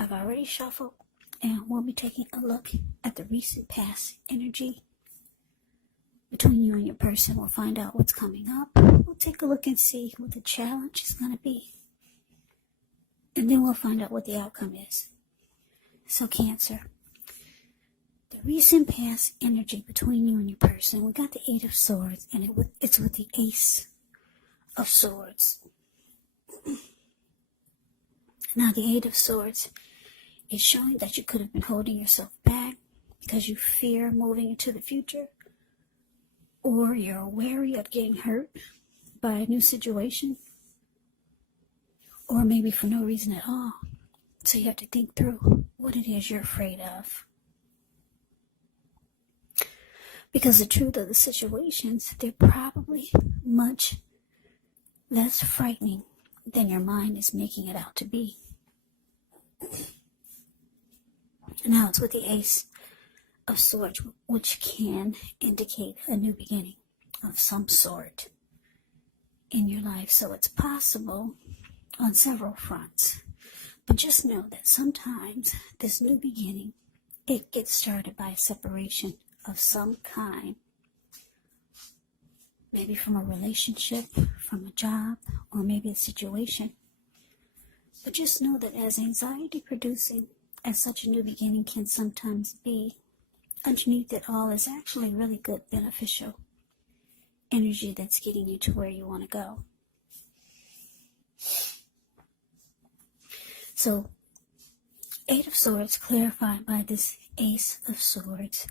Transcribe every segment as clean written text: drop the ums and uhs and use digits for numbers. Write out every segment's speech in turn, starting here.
I've already shuffled, and we'll be taking a look at the recent past energy between you and your person. We'll find out what's coming up. We'll take a look and see what the challenge is going to be. And then we'll find out what the outcome is. So Cancer, the recent past energy between you and your person, we got the Eight of Swords, and it's with the Ace of Swords. Now the Eight of Swords is showing that you could have been holding yourself back because you fear moving into the future, or you're wary of getting hurt by a new situation, or maybe for no reason at all. So you have to think through what it is you're afraid of. Because the truth of the situations, they're probably much less frightening than your mind is making it out to be. Now it's with the Ace of Swords, which can indicate a new beginning of some sort in your life. So it's possible on several fronts. But just know that sometimes this new beginning, it gets started by a separation of some kind. Maybe from a relationship, from a job, or maybe a situation. But just know that as anxiety producing as such a new beginning can sometimes be, underneath it all is actually really good, beneficial energy that's getting you to where you want to go. So, Eight of Swords clarified by this Ace of Swords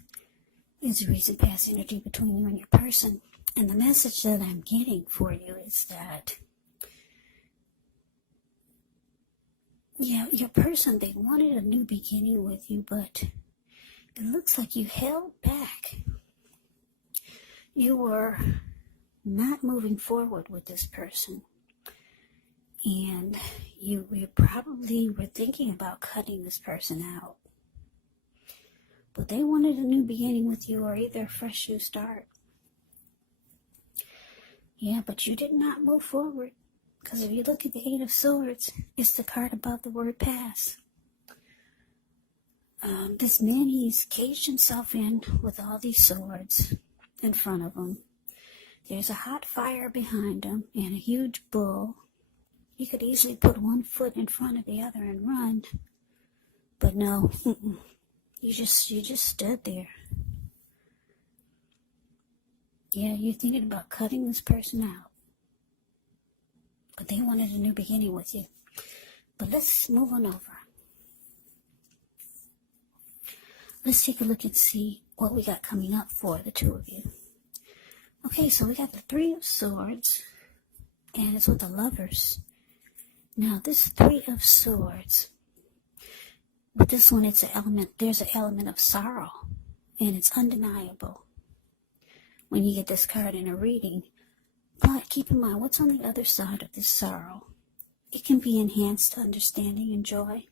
is the recent past energy between you and your person. And the message that I'm getting for you is that, yeah, your person, they wanted a new beginning with you, but it looks like you held back. You were not moving forward with this person. And you probably were thinking about cutting this person out. But they wanted a new beginning with you, or either a fresh new start. Yeah, but you did not move forward. Because if you look at the Eight of Swords, it's the card above the word pass. This man, he's caged himself in with all these swords in front of him. There's a hot fire behind him and a huge bull. He could easily put one foot in front of the other and run. But no, you just stood there. Yeah, you're thinking about cutting this person out. But they wanted a new beginning with you. But let's move on over. Let's take a look and see what we got coming up for the two of you. Okay, so we got the Three of Swords, and it's with the Lovers. Now, this Three of Swords, with this one, there's an element of sorrow, and it's undeniable when you get this card in a reading. But keep in mind, what's on the other side of this sorrow? It can be enhanced understanding and joy.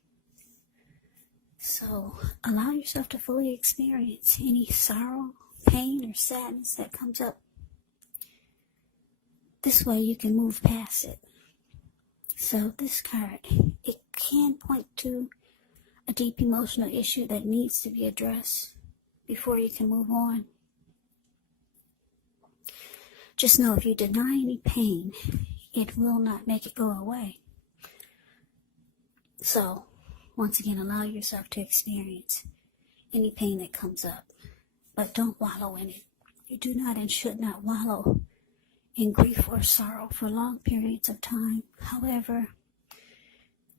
So, allow yourself to fully experience any sorrow, pain, or sadness that comes up. This way you can move past it. So this card, it can point to a deep emotional issue that needs to be addressed before you can move on. Just know if you deny any pain, it will not make it go away. So, once again, allow yourself to experience any pain that comes up, but don't wallow in it. You do not and should not wallow in grief or sorrow for long periods of time. However,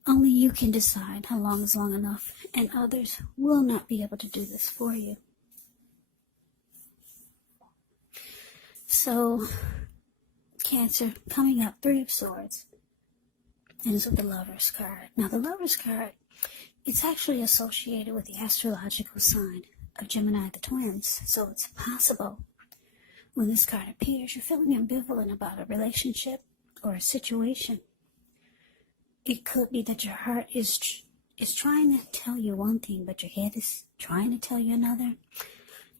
only you can decide how long is long enough, and others will not be able to do this for you. So, Cancer, coming up, Three of Swords, and it's with the Lover's card. Now, the Lover's card, it's actually associated with the astrological sign of Gemini, the twins. So it's possible when this card appears, you're feeling ambivalent about a relationship or a situation. It could be that your heart is trying to tell you one thing, but your head is trying to tell you another.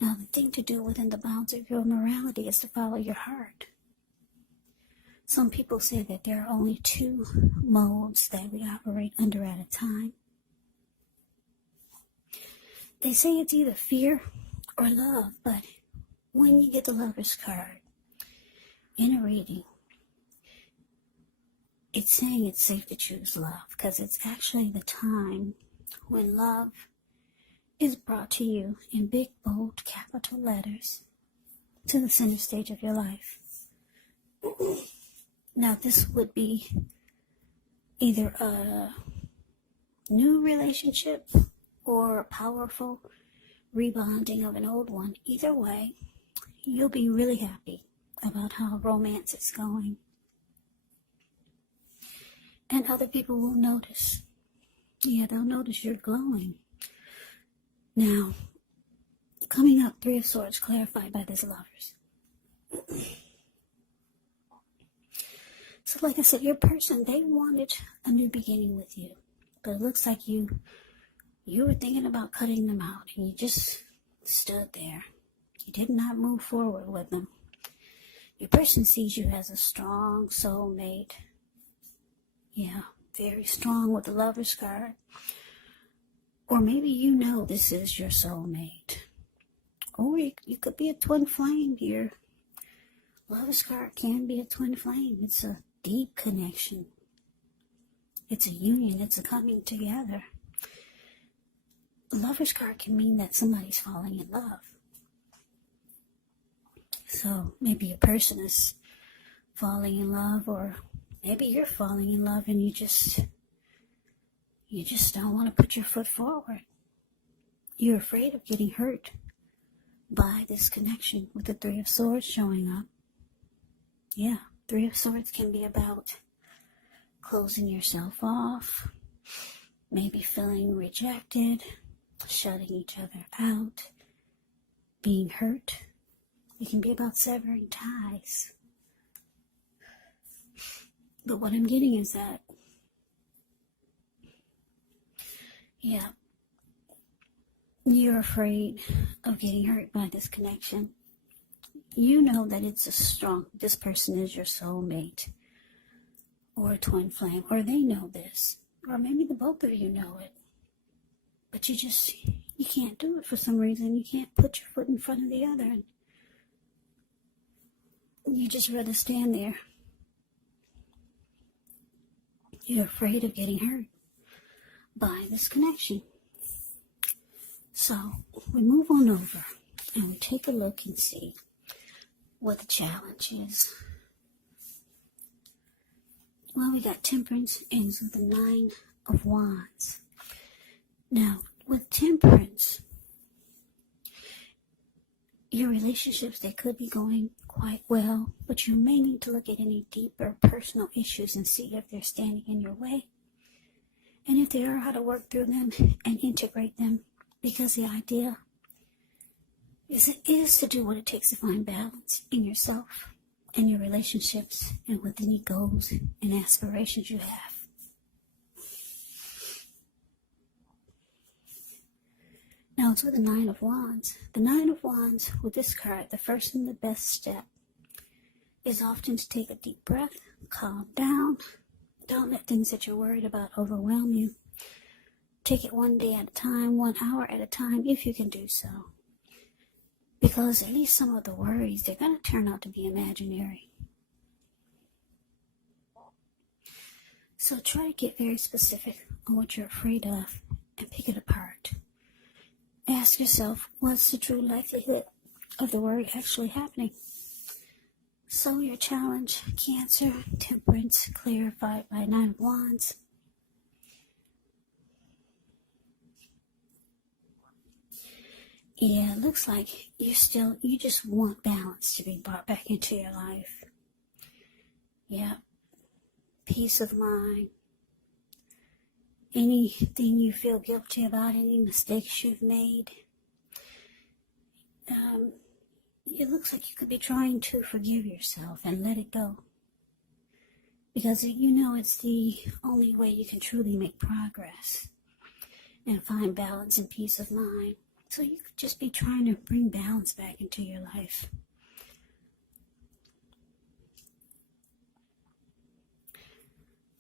Now, the thing to do within the bounds of your morality is to follow your heart. Some people say that there are only two modes that we operate under at a time. They say it's either fear or love, but when you get the Lover's card in a reading, it's saying it's safe to choose love, because it's actually the time when love is brought to you in big, bold, capital letters to the center stage of your life. Now, this would be either a new relationship or a powerful rebonding of an old one. Either way, you'll be really happy about how romance is going. And other people will notice. Yeah, they'll notice you're glowing. Now, coming up, Three of Swords clarified by this Lovers. So like I said, your person, they wanted a new beginning with you. But it looks like you were thinking about cutting them out, and you just stood there. You did not move forward with them. Your person sees you as a strong soulmate. Yeah, very strong with the Lover's card. Or maybe you know this is your soulmate. Or you could be a twin flame here. Lover's card can be a twin flame. It's a deep connection. It's a union. It's a coming together. The Lover's card can mean that somebody's falling in love. So maybe a person is falling in love, or maybe you're falling in love and you just don't want to put your foot forward. You're afraid of getting hurt by this connection with the Three of Swords showing up. Yeah, Three of Swords can be about closing yourself off, maybe feeling rejected, shutting each other out, being hurt. It can be about severing ties. But what I'm getting is that, yeah, you're afraid of getting hurt by this connection. You know that this person is your soulmate, or a twin flame, or they know this, or maybe the both of you know it. But you can't do it for some reason. You can't put your foot in front of the other, and you just rather stand there. You're afraid of getting hurt by this connection. So we move on over and we take a look and see what the challenge is. Well, we got Temperance ends with the 9 of Wands. Now, with Temperance, your relationships, they could be going quite well, but you may need to look at any deeper personal issues and see if they're standing in your way. And if they are, how to work through them and integrate them. Because the idea is to do what it takes to find balance in yourself and your relationships and with any goals and aspirations you have. Now it's with the 9 of Wands. The 9 of Wands, with this card, the first and the best step is often to take a deep breath, calm down. Don't let things that you're worried about overwhelm you. Take it one day at a time, 1 hour at a time, if you can do so. Because at least some of the worries, they're going to turn out to be imaginary. So try to get very specific on what you're afraid of and pick it apart. Ask yourself, what's the true likelihood of the worry actually happening? So your challenge, Cancer, Temperance, clarified by 9 of Wands. Yeah, it looks like you just want balance to be brought back into your life. Yeah. Peace of mind. Anything you feel guilty about, any mistakes you've made. It looks like you could be trying to forgive yourself and let it go. Because you know it's the only way you can truly make progress and find balance and peace of mind. So you could just be trying to bring balance back into your life.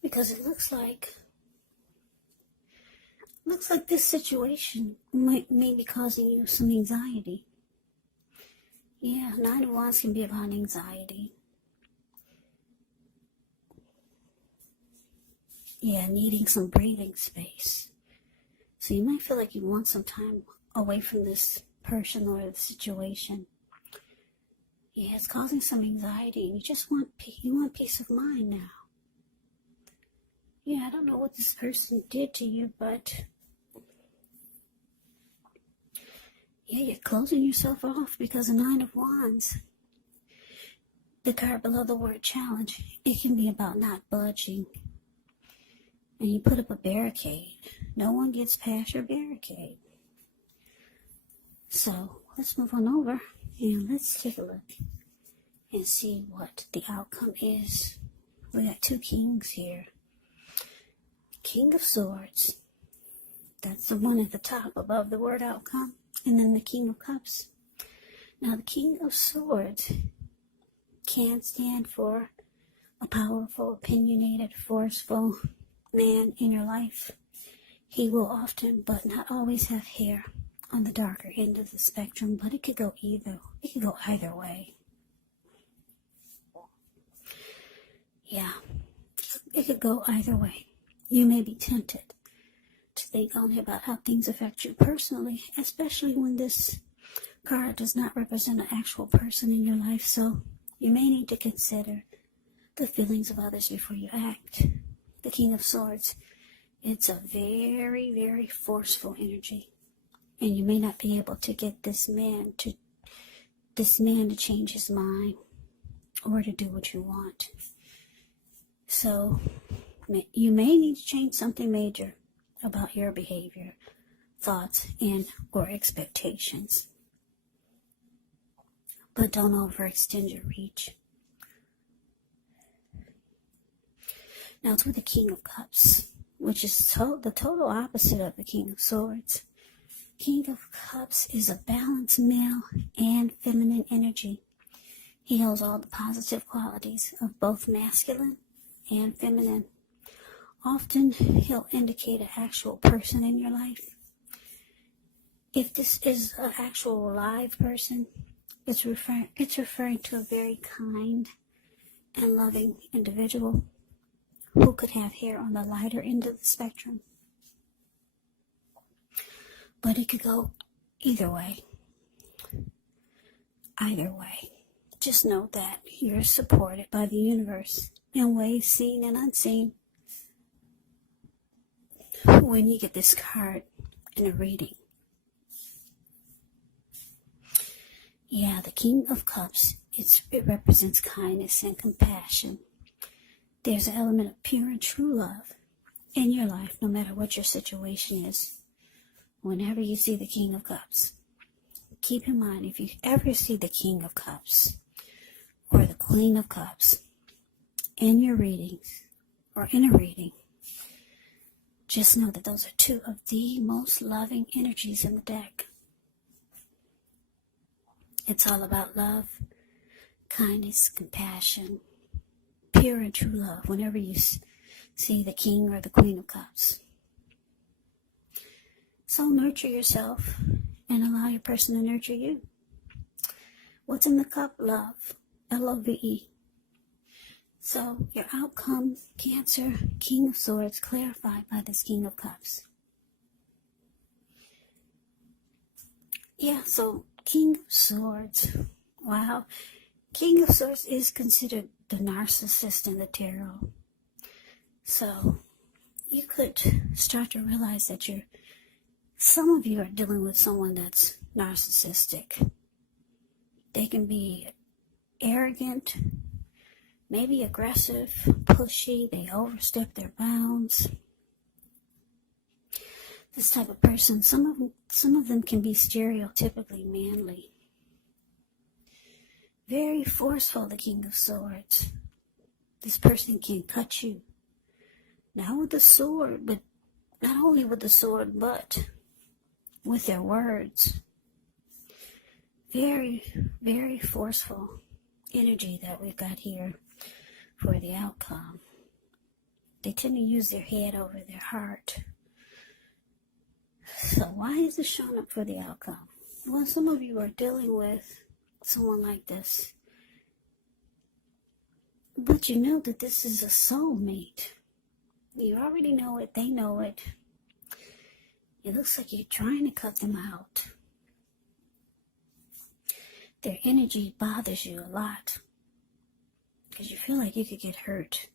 Because it looks like looks like this situation may be causing you some anxiety. Yeah, Nine of Wands can be about anxiety. Yeah, needing some breathing space. So you might feel like you want some time away from this person or the situation. Yeah, it's causing some anxiety, and you just want peace of mind now. Yeah, I don't know what this person did to you, but yeah, you're closing yourself off because of Nine of Wands. The card below the word challenge, it can be about not budging. And you put up a barricade. No one gets past your barricade. So let's move on over and let's take a look and see what the outcome is. We got two kings here. King of Swords. That's the one at the top above the word outcome. And then the King of Cups. Now the King of Swords can stand for a powerful, opinionated, forceful man in your life. He will often, but not always, have hair on the darker end of the spectrum, but it could go either way. Yeah, it could go either way. You may be tempted to think only about how things affect you personally, especially when this card does not represent an actual person in your life, so you may need to consider the feelings of others before you act. The King of Swords, it's a very, very forceful energy, and you may not be able to get this man to change his mind or to do what you want. So you may need to change something major about your behavior, thoughts, and or expectations. But don't overextend your reach. Now it's with the King of Cups, which is the total opposite of the King of Swords. King of Cups is a balanced male and feminine energy. He holds all the positive qualities of both masculine and feminine. Often he'll indicate an actual person in your life. If this is an actual live person, it's referring to a very kind and loving individual who could have hair on the lighter end of the spectrum. But it could go either way. Either way. Just know that you're supported by the universe in ways seen and unseen when you get this card in a reading. Yeah, the King of Cups, it represents kindness and compassion. There's an element of pure and true love in your life, no matter what your situation is. Whenever you see the King of Cups, keep in mind, if you ever see the King of Cups or the Queen of Cups in your readings or in a reading, just know that those are two of the most loving energies in the deck. It's all about love, kindness, compassion, pure and true love whenever you see the King or the Queen of Cups. So nurture yourself and allow your person to nurture you. What's in the cup? Love. L-O-V-E. So your outcome, Cancer, King of Swords, clarified by this King of Cups. Yeah, so King of Swords. Wow. King of Swords is considered the narcissist in the tarot. So you could start to realize that some of you are dealing with someone that's narcissistic. They can be arrogant, maybe aggressive, pushy, they overstep their bounds. This type of person, some of them can be stereotypically manly. Very forceful, the King of Swords. This person can cut you. Not with the sword, but not only with the sword, but with their words. Very, very forceful energy that we've got here for the outcome. They tend to use their head over their heart. So why is this showing up for the outcome? Well, some of you are dealing with someone like this. But you know that this is a soulmate. You already know it. They know it. It looks like you're trying to cut them out. Their energy bothers you a lot. Because you feel like you could get hurt.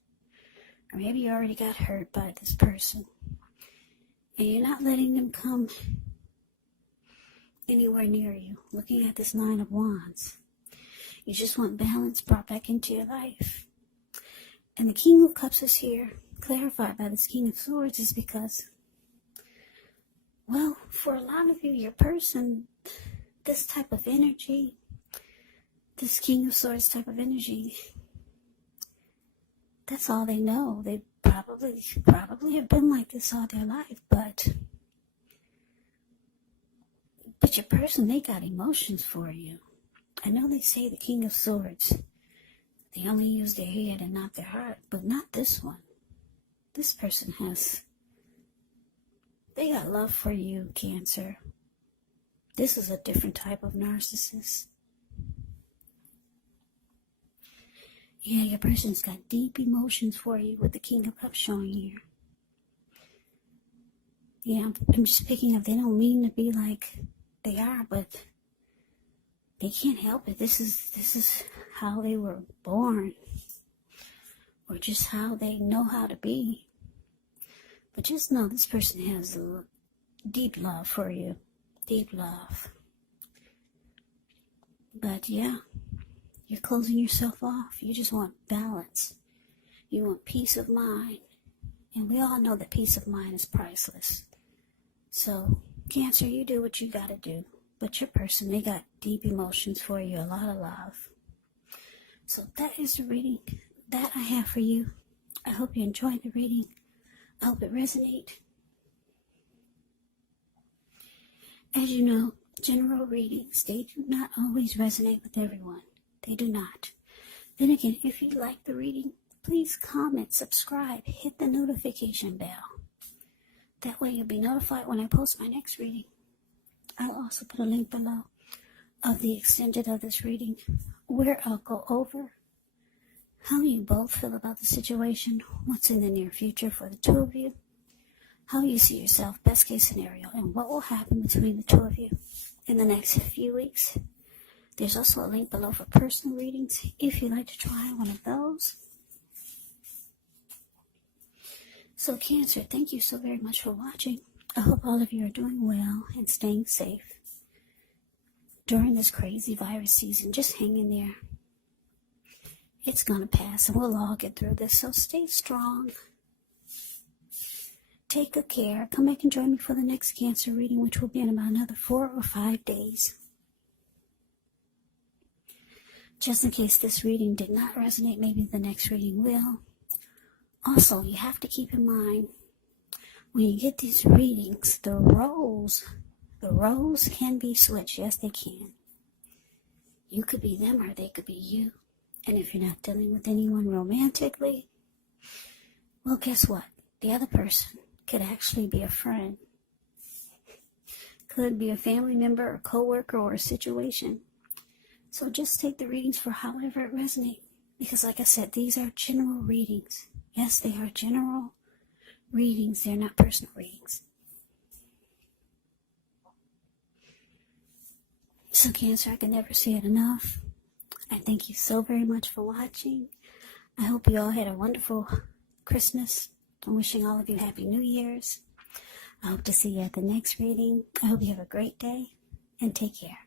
Or maybe you already got hurt by this person. And you're not letting them come anywhere near you. Looking at this Nine of Wands. You just want balance brought back into your life. And the King of Cups is here, clarified by this King of Swords, is because, well, for a lot of you, your person, this type of energy, this King of Swords type of energy, that's all they know. They probably have been like this all their life, but your person, they got emotions for you. I know they say the King of Swords, they only use their head and not their heart, but not this one. This person they got love for you, Cancer. This is a different type of narcissist. Yeah, your person's got deep emotions for you with the King of Cups showing here. Yeah, I'm just picking up, they don't mean to be like they are, but they can't help it. This is how they were born, or just how they know how to be. But just know this person has a deep love for you. Deep love. But yeah, you're closing yourself off. You just want balance. You want peace of mind. And we all know that peace of mind is priceless. So, Cancer, you do what you gotta do. But your person, they got deep emotions for you, a lot of love. So that is the reading that I have for you. I hope you enjoyed the reading. I hope it resonates. As you know, general readings, they do not always resonate with everyone. They do not. Then again, if you like the reading, please comment, subscribe, hit the notification bell. That way you'll be notified when I post my next reading. I'll also put a link below of the extended of this reading, where I'll go over how you both feel about the situation, what's in the near future for the two of you, how you see yourself, best case scenario, and what will happen between the two of you in the next few weeks. There's also a link below for personal readings if you'd like to try one of those. So Cancer, thank you so very much for watching. I hope all of you are doing well and staying safe during this crazy virus season. Just hang in there. It's gonna pass and we'll all get through this. So stay strong. Take good care. Come back and join me for the next Cancer reading, which will be in about another 4 or 5 days. Just in case this reading did not resonate, maybe the next reading will. Also, you have to keep in mind, when you get these readings, the roles can be switched. Yes, they can. You could be them or they could be you. And if you're not dealing with anyone romantically, well, guess what? The other person could actually be a friend. Could be a family member, a coworker, or a situation. So just take the readings for however it resonates. Because like I said, these are general readings. Yes, they are general readings. They're not personal readings. So Cancer, I can never say it enough. I thank you so very much for watching. I hope you all had a wonderful Christmas. I'm wishing all of you Happy New Year's. I hope to see you at the next reading. I hope you have a great day and take care.